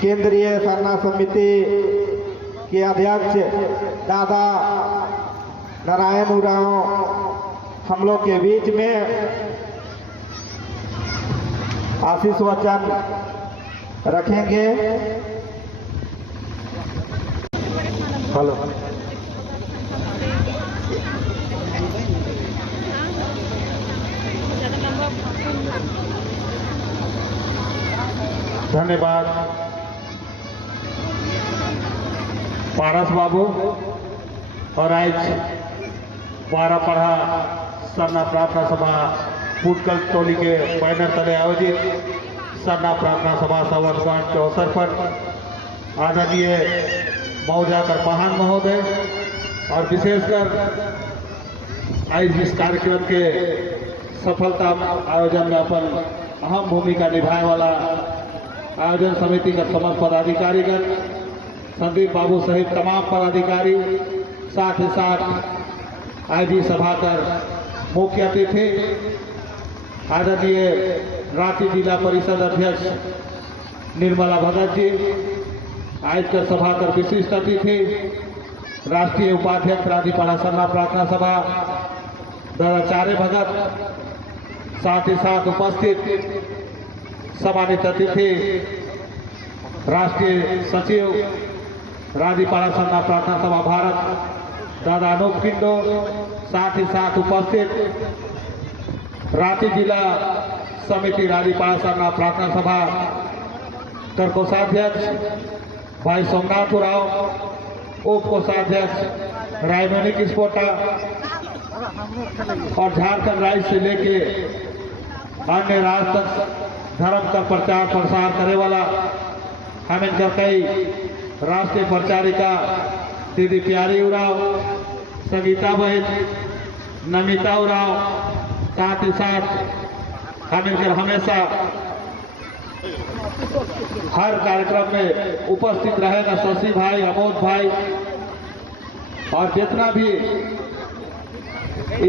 केंद्रीय सरना समिति के अध्यक्ष दादा नारायण उरांव हम लोग के बीच में आशीष वचन रखेंगे। हेलो धन्यवाद पारस बाबू। और आज 12 पढ़ा सरना प्रार्थना सभा फुटकल टोली के बैनर तले आयोजित सरना प्रार्थना सभा संवर्षगांठ के अवसर पर आदरणीय मौजाकर पहान महोदय और विशेषकर आज इस कार्यक्रम के सफलता आयोजन में अपन अहम भूमिका निभाने वाला आयोजन समिति का समस्त पदाधिकारीगण, संदीप बाबू सहित तमाम पदाधिकारी, साथ ही साथ आज ही सभा कर मुख्य अतिथि आदरणीय रांची जिला परिषद अध्यक्ष निर्मला भगत जी, आज का सभा कर विशिष्ट अतिथि राष्ट्रीय उपाध्यक्ष राजीपाड़ा सरना प्रार्थना सभा दादाचार्य भगत, साथ ही साथ उपस्थित सम्मानित अतिथि राष्ट्रीय सचिव राजीपाड़ा सरना प्रार्थना सभा भारत दादा अनूप किंडो, साथ ही साथ उपस्थित रांची जिला समिति राजीपाड़ा सरना प्रार्थना सभा कर कोषाध्यक्ष भाई सोमनाथ उरांव, उप कोषाध्यक्ष रायमणि किस्पोटा और झारखंड राज्य से लेके अन्य राज्य तक धर्म का प्रचार प्रसार करे वाला हम इनका कई राष्ट्रीय प्रचारिका दीदी प्यारी उरांव, संगीता बहन, नमिता उरांव, साथ ही साथ हम इनकर हमेशा हर कार्यक्रम में उपस्थित रहे न शशि भाई, अमोद भाई और जितना भी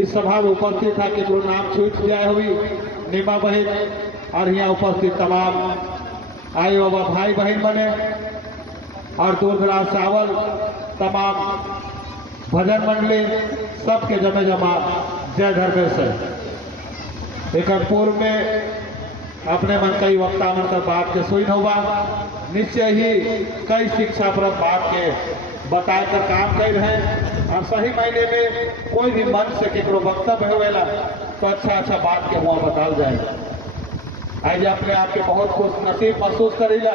इस सभा में उपस्थित था कि नाम छूट जाए हुई नीमा बहन और यहाँ उपस्थित तमाम आई बाबा भाई बहन बने और दूर दराज चावल तमाम भजन मंडली सबके जमे जमा जय धर्मेश है। एक पूर्व में अपने मन कई वक्ता मन का बात के सुन होगा, निश्चय ही कई शिक्षाप्रद बात के बताए कर काम कर रहे और सही महीने में कोई भी मन से केकरो वक्तव्य होवेला तो अच्छा बात के हुआ बताल जाए। आज अपने आप के बहुत खुश नसीब महसूस करेगा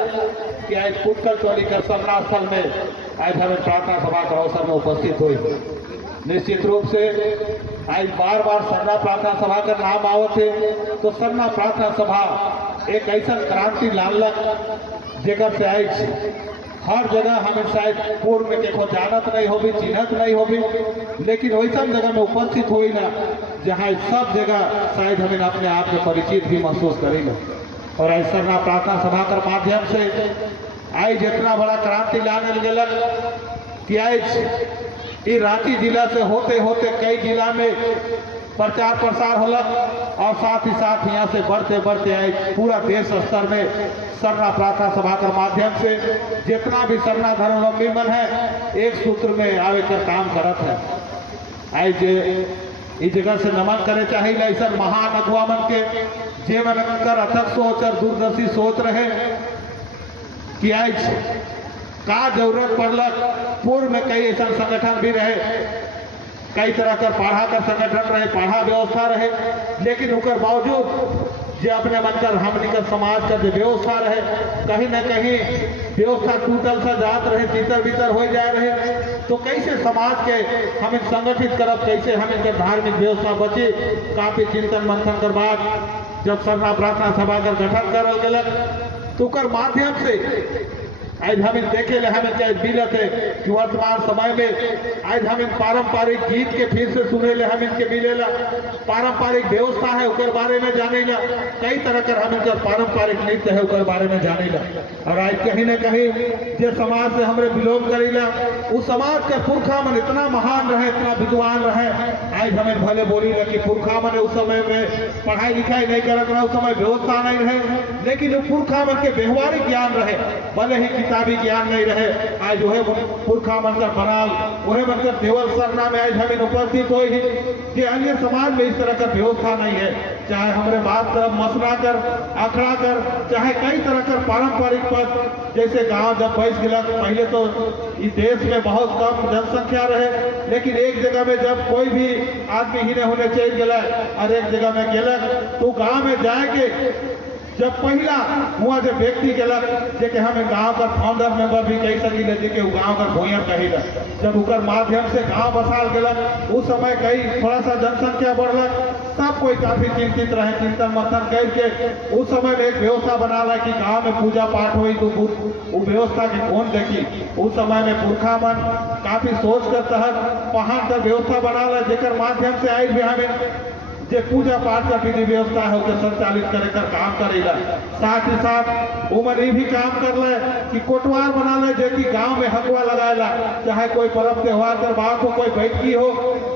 कि आज फुटकल टोली का सरना स्थल में आज हमें प्रार्थना सभा का अवसर में उपस्थित हुई। निश्चित रूप से आज बार बार सरना प्रार्थना सभा का नाम आवत है तो सरना प्रार्थना सभा एक ऐसा क्रांति लानलक जगह से आज हर जगह हमें शायद पूर्व में देखो जानत नहीं होगी, चिन्हत नहीं होगी, लेकिन वैसा जगह में उपस्थित हुई ना जहाँ सब जगह शायद हमें अपने आप में परिचित भी महसूस करेंगे। और आज सरना प्रार्थना सभा के माध्यम से आज इतना बड़ा क्रांति लाने गलत कि आज ये रांची जिला से होते होते कई जिला में प्रचार प्रसार होलक और साथ ही साथ यहाँ से बढ़ते बढ़ते आए पूरा देश स्तर में सरना प्रार्थना सभा के माध्यम से जितना भी सरना धर्मावलंबी मन है एक सूत्र में आवे कर काम करत है। आज इस जगह से नमन करे चाहिए ऐसा महान अगुआ मन के जे मन कर अथक सोच और दूरदर्शी सोच रहे कि आज का जरूरत पड़लक। पूर्व में कई ऐसा संगठन भी रहे, कई तरह का पढ़ा का संगठन रहे, पढ़ा व्यवस्था रहे, लेकिन उनके बावजूद जो अपने मन कर हमनी का समाज का जो व्यवस्था रहे कहीं न कहीं व्यवस्था टूटल सा जात रहे, तीतर भीतर हो जा रहे। तो कैसे समाज के हम संगठित करब, कैसे हम इनका धार्मिक व्यवस्था बचे, काफी चिंतन मंथन कर बाद जब सरना प्रार्थना सभा का गठन करल गलत तो माध्यम से आज हम देखे ले हमें क्या मिलत है कि वर्तमान समय में आज हम इन पारंपरिक गीत के फिर से सुने ले हम इनके मिलेला, पारंपरिक व्यवस्था है उकर बारे में जाने ला, कई तरह का हम इनका पारंपरिक नृत्य है उकर बारे में जाने ला। और आज कहीं न कहीं जो समाज से हमरे बिलोंग करेला उस समाज के पुरखा मन इतना महान रहे, इतना विद्वान रहे। आज हमें भले बोली कि पुरखा मन उस समय में पढ़ाई लिखाई नहीं करत रहे, उस समय व्यवस्था नहीं रहे, लेकिन वो पुरखा मन के व्यवहारिक ज्ञान रहे, भले ही किताबी ज्ञान नहीं रहे। आज जो है पुरखा मन का बनाल वह बनकर देवल सरना में आज हमें उपस्थित हो ही कि अन्य समाज में इस तरह का व्यवस्था नहीं है। चाहे हमारे बात तरफ मसला कर, अखड़ा कर, चाहे कई तरह का पारंपरिक पद, जैसे गांव जब बैस गिला, पहले तो इस देश में बहुत कम जनसंख्या रहे, लेकिन एक जगह में जब कोई भी आदमी ही होने चल गया और एक जगह में गेलक तो गांव में जाके जब पहला हुआ जब व्यक्ति गलत जे हमें गांव का फाउंडर मेंबर भी कह सकी जे गांव का भूयर कही जब उकर माध्यम से गांव बसाल गलत उस समय कई थोड़ा सा जनसंख्या बढ़लक, सब कोई काफी चिंतित रहे, चिंतन मंथन करके उस समय में एक व्यवस्था बना ला कि गांव में पूजा पाठ हुई तो वो व्यवस्था की कौन देखी। उस समय में पुरखा मन काफी सोच कर तहत पहाड़ तक व्यवस्था बना ला जेकर माध्यम से आई भी हमें जे पूजा पाठ का विधि व्यवस्था है उसे संचालित करे कर काम करेगा। साथ ही साथ उमर ये भी काम कर ले कि कोटवार बना ले जे कि गांव में हकवा लगाएला, चाहे कोई पर्व त्योहार कर बात हो, कोई बैठकी हो,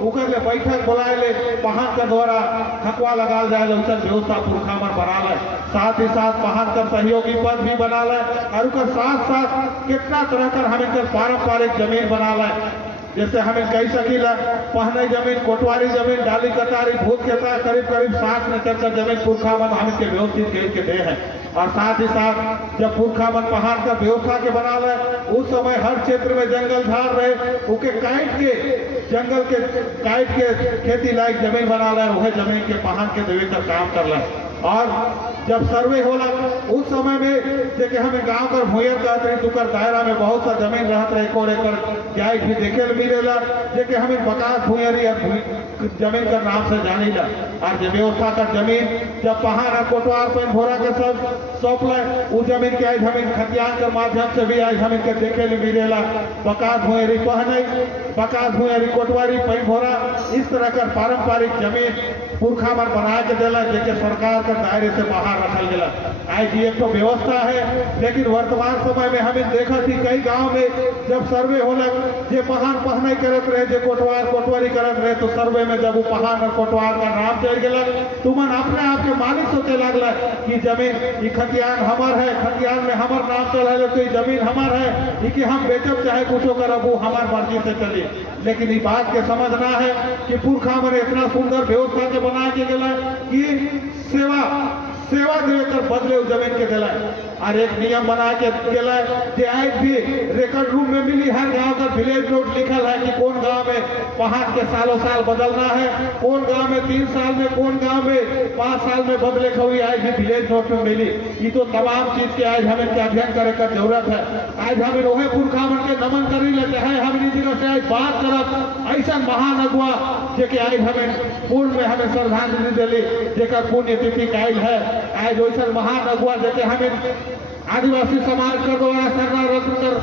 उकर ले बैठक बुलाए ले पहाड़ का द्वारा हकवा लगा जाए, उसे व्यवस्था पुरखा में बना ले। साथ ही साथ पहाड़ का सहयोगी पद भी बना ले और उकर साथ साथ कितना तरह कर हमें पारंपरिक जमीन बना ले, जैसे हमें कही सकीला पहने जमीन, कोटवारी जमीन, डाली कटारी, भूत के करीब करीब 60 मीटर का जमीन पुरखा मन हमें के व्यवस्थित घेर के दे है। और साथ ही साथ जब पुरखा मन पहाड़ का व्यवस्था के बना ले उस समय हर क्षेत्र में जंगल झाड़ रहे, उके काट के जंगल के काट के खेती लायक जमीन बना ले, वह जमीन के पहाड़ के देवे का काम कर ले। और जब सर्वे होला उस समय में देखे हमें गांव कर भूयर कहते हैं दुकर दायरा में बहुत सा जमीन रहत रहे, कोरे कर गाय भी देखे मिलेला जेके हमें बकात भूयरी और जमीन का नाम से जानी ला। और जब व्यवस्था का जमीन जब पहाड़ और कोटवार पेन भोरा के सब सौंप ले उस जमीन के आज हमें खतियान के माध्यम से भी आज हमें के देखे मिलेला बकात भूयरी पहने, बकात भूयरी कोटवारी पेन भोरा, इस तरह का पारंपरिक जमीन पुरखा मन बना के दिला जेके सरकार के दायरे से बाहर रखल गया। आज ये तो व्यवस्था है, लेकिन वर्तमान समय में हमें देखा थी कई गांव में जब सर्वे होला जे पहाड़ पहने करत रहे, जे कोटवार कोटवारी करत रहे, तो सर्वे में जब वो पहाड़ और कोटवार का नाम चल गया तो मन अपने आप के मालिक सोचे लगला कि जमीन ये खतियान हमार है, खतियान में हमार नाम चल है तो ये जमीन हमार है, कि हम बेचब चाहे कुछ करब वो हमार मर्जी से चले। लेकिन ये बात के समझना है कि पुरखा मन इतना सुंदर व्यवस्था के बना के गया कि सेवा देकर बदले उस जमीन के दिला और एक नियम बना के दिला कि आज भी रिकॉर्ड रूम में मिली हर गांव का विलेज रोड लिखल है कि कौन गांव में पहाड़ के सालों साल बदलना है, कौन गांव में 3 साल में, कौन गांव में 5 साल में बदले हुई आज भी विलेज रोड में मिली। ये तो तमाम चीज के आज हमें अध्ययन करे का जरूरत है। आज हमें रोहे पुरखा मन के नमन करी लेते हैं, हम जगह से आज बात करब ऐसा महान अगुआ जेके आज हमें पूर्ण में हमें श्रद्धांजलि दिली जेकर पुण्य तिथि कायल है। आज वैसा महान अगुआ जेके हमें आदिवासी समाज का द्वारा सरना रत्न कर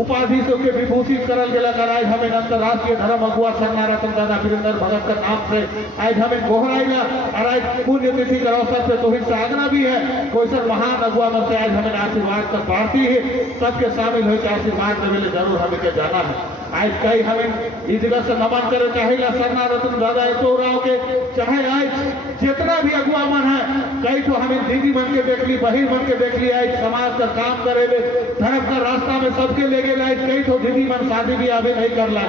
उपाधि से उनके विभूषित करल गया कर आज हमें अंतर्राष्ट्रीय धर्म अगुआ सरना रत्न दादा वीरेंद्र भगत का नाम से आज हमें गोहराइला और आज पुण्य तिथि का अवसर पे तो हिस्सा आगना भी है। कोई सर महान अगुआ में से आज हमें आशीर्वाद का प्रार्थी है, सबके शामिल होकर आशीर्वाद देवे जरूर हमें के जाना है। आज कई हमें इस जगह से नमन करे चाहेगा सरना रत्न दादा राव के, चाहे आज जितना भी अगुआ मन है कई तो हमें दीदी मन के देख ली, बहिन मन के देख ली, आज समाज का काम करे धर्म का रास्ता में सबके ले गए। आज कई तो दीदी मन शादी भी अभी नहीं कर ला।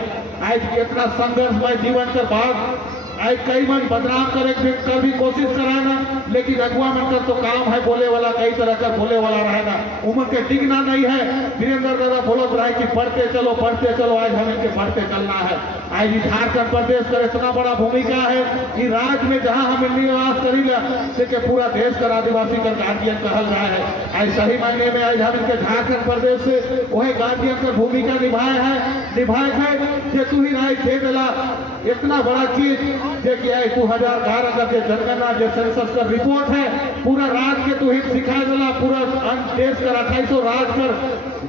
आज कितना संघर्षमय जीवन के बाद आज कई मन बदनाम करे कर भी कोशिश कराना, लेकिन अगुआ मन का तो काम है बोले वाला, कई तरह का बोले वाला रहना, उम्र के टिकना नहीं है। वीरेंद्र दादा बोलत रहे कि बढ़ते चलो, आज हमें के बढ़ते चलना है। आज झारखंड प्रदेश का इतना बड़ा भूमिका है कि राज्य में जहाँ हमें निवास करी के पूरा देश का आदिवासी का गार्जियन कहल रहा है। आज सही मायने में आज हम इनके झारखंड प्रदेश से वही गार्जियन का भूमिका निभाए है जे तू ही राय दे दिला इतना बड़ा चीज देखिए 2011 का जो जनगणना जो सेंसस का रिपोर्ट है पूरा राज्य के तू हित सिखा दिला, पूरा देश का 2800 राज्य कर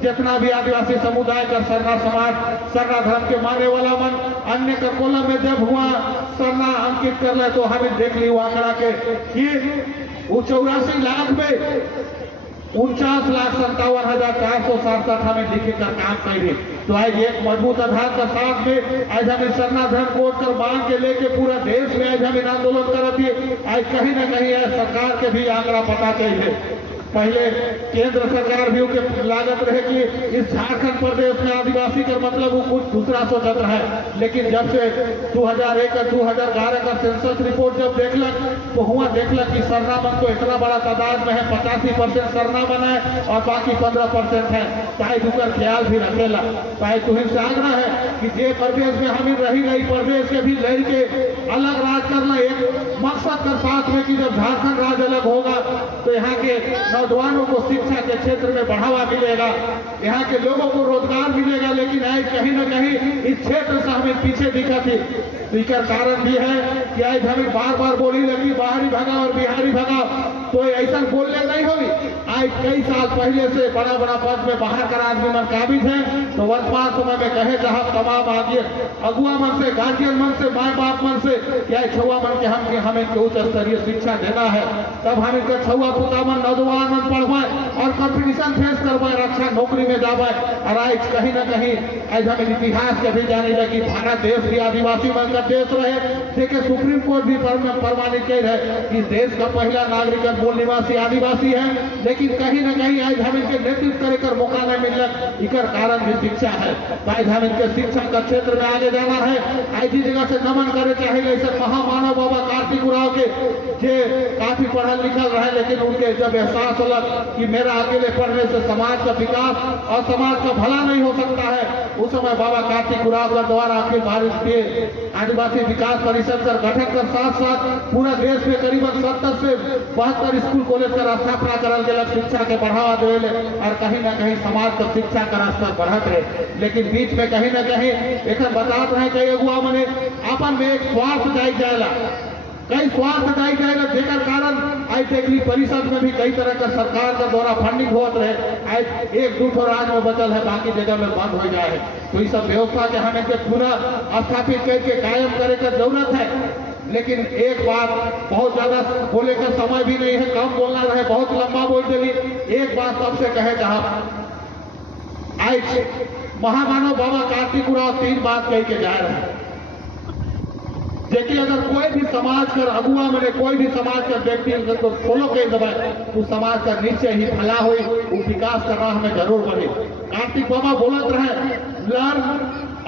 जितना भी आदिवासी समुदाय का सरना समाज, सरना धर्म के माने वाला मन अन्य का कोलम में जब हुआ सरना अंकित कर ले तो हमें देख ली वो आंकड़ा के कि वो 84 लाख में 49,57,467 हमें लिखे का काम करें। तो आज एक मजबूत आधार का साथ में आज हमें सरना धर्म कोड कर बांध के लेके पूरा देश में आज हमें आंदोलन कर दिए। आज कहीं ना कहीं सरकार के भी आंकड़ा पता चाहिए। पहले केंद्र सरकार भी के लागत रहे कि इस झारखंड प्रदेश में आदिवासी का मतलब वो कुछ दूसरा सोचत रहे, लेकिन जब से 2001 और 2011 का सेंसस रिपोर्ट जब देखलक तो हुआ देखलक कि सरनामन तो इतना बड़ा तादाद में है, 85% सरनामन है और बाकी 15% है। चाहे दुकर ख्याल भी रखेला, चाहे तुहिं से आग्रह है कि जे प्रदेश में हम रही गई प्रदेश के भी लड़ के अलग राज करना एक मकसद कर साथ में कि जब झारखंड राज्य अलग होगा तो यहाँ के नौजवानों को शिक्षा के क्षेत्र में बढ़ावा मिलेगा, यहाँ के लोगों को रोजगार मिलेगा। लेकिन आज कहीं न कहीं इस क्षेत्र से हमें पीछे दिखा थी। तो इसका कारण भी है कि आज हमें बार बार बोली लगी बाहरी भगा और बिहारी भगा, तो ऐसा बोलने नहीं होगी। आज कई साल पहले से बड़ा बड़ा पद में बाहर कर आदमी मन काबिज है, तो वर्तमान समय में कहे जहाँ तमाम आगे अगुआ मन से, गार्जियन मन से, माए बाप मन से क्या छुआ मन के हम इनके उच्च स्तरीय शिक्षा देना है, तब हम इनका छुआ पुता मन नौजवान मन पढ़वाए और कंपटीशन फेस करवाए, रक्षा नौकरी में जावाए। और आज कहीं न कहीं आज हमें इतिहास के भी जाने लगी भारत देश भी आदिवासी मन का देश रहे, देखे सुप्रीम कोर्ट भी प्रमाणित कर है कि देश का पहला नागरिक मूल निवासी आदिवासी है। लेकिन कहीं न कहीं आज हम इनके नेतृत्व करे कर मौका नहीं मिल रहा, इकर कारण भी शिक्षा है। आज हम इनके शिक्षा का क्षेत्र में आगे जाना है। आज ही जगह से नमन करे चाहे ऐसे महामानव बाबा कार्तिक उराव के जे काफी पढ़ल लिखल रहे, लेकिन उनके जब एहसास होला कि मेरा अकेले पढ़ने से समाज का विकास और समाज का भला नहीं हो सकता है, उस समय बाबा कार्तिक उराव का द्वारा अखिल भारतीय आदिवासी विकास परिषद का गठन कर साथ साथ पूरा देश में करीबन 70 से 72 स्कूल कॉलेज का स्थापना करल गया, शिक्षा के बढ़ावा देवे और कहीं न कहीं समाज का शिक्षा का स्तर बढ़त रहे। लेकिन बीच में कहीं न कहीं एक बताते हैं कई अगुआ मने आपन में एक स्वार्थ जाई जाएला, कई स्वार्थ जाई जाएगा, जेकर कारण आज देखली परिषद में भी कई तरह का सरकार का द्वारा फंडिंग होत रहे। आज एक दो ठो राज्य में बचल है, बाकी जगह में बंद हो जाए। तो इस सब व्यवस्था के हमें पूरा स्थापित करके कायम करे का जरूरत है। लेकिन एक बात बहुत ज्यादा बोले का समय भी नहीं है, कम बोलना रहे, बहुत लंबा बोल देली। एक बात सबसे कहे जहां आज महामानव बाबा कार्तिक उराव 3 बात कह के जा रहे हैं, देखिए अगर कोई भी समाज का अगुआ मैंने कोई भी समाज का व्यक्ति को फॉलो कर दबाए तो समाज का नीचे ही भला हो, वो विकास का राह में जरूर बढ़े। कार्तिक बाबा बोलत रहे लर्न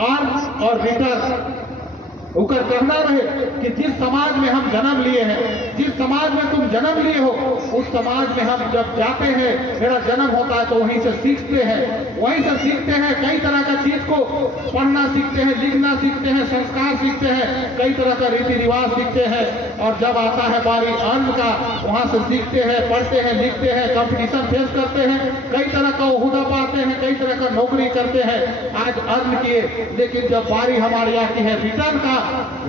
अर्न और रिटर्न, उकर कहना रहे कि जिस समाज में हम जन्म लिए हैं, जिस समाज में तुम जन्म लिए हो, उस समाज में हम जब जाते हैं, मेरा जन्म होता है तो वहीं से सीखते हैं, वहीं से सीखते हैं कई तरह का चीज को पढ़ना सीखते हैं, लिखना सीखते हैं, संस्कार सीखते हैं, कई तरह का रीति रिवाज सीखते हैं। और जब आता है बारी अन्न का, वहां से सीखते हैं, पढ़ते हैं, लिखते हैं, कंपटीशन फेस करते हैं, कई तरह का ओहदा पाते हैं, कई तरह का नौकरी करते हैं। आज अन्न किए, लेकिन जब बारी हमारी आती है रिटर्न का,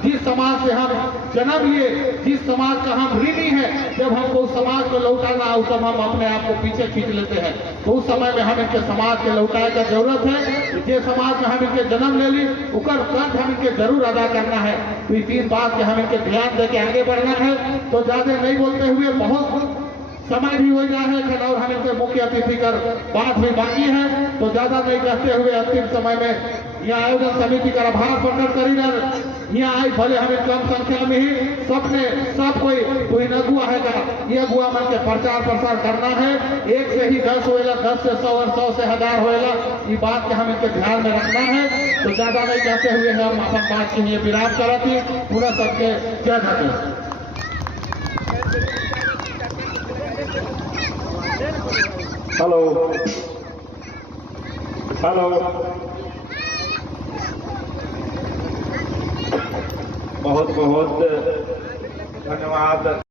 जिस समाज से हम जन्म लिए, जिस समाज का हम ऋणी है, जब हमको उस समाज को लौटाना उस समय हम अपने आप को पीछे खींच लेते हैं। तो उस समय में हम इनके समाज के लौटाए का जरूरत है। जिस समाज में हम इनके जन्म ले ली उकर कर्ज हम इनके जरूर अदा करना है। तो ये 3 बात के हम इनके ध्यान दे के आगे बढ़ना है। तो ज्यादा नहीं बोलते हुए, बहुत समय भी हो गया है और हम इनके मुख्य अतिथि कर बात भी बाकी है, तो ज्यादा नहीं कहते हुए अंतिम समय में यहाँ आयोजन समिति का आभार प्रकट करी। यहाँ आई भले हमें कम संख्या में ही सब कोई अगुआ है का ये अगुआ मन के प्रचार प्रसार करना है। 1 से ही 10 होएगा, 10 से 100 और 100 से 1000 होएगा। ये बात के हम इनके ध्यान में रखना है। तो ज्यादा नहीं कहते हुए हम अपन बात के लिए विराम करती। पूरा सबके जय धन्यवाद। हेलो बहुत बहुत धन्यवाद।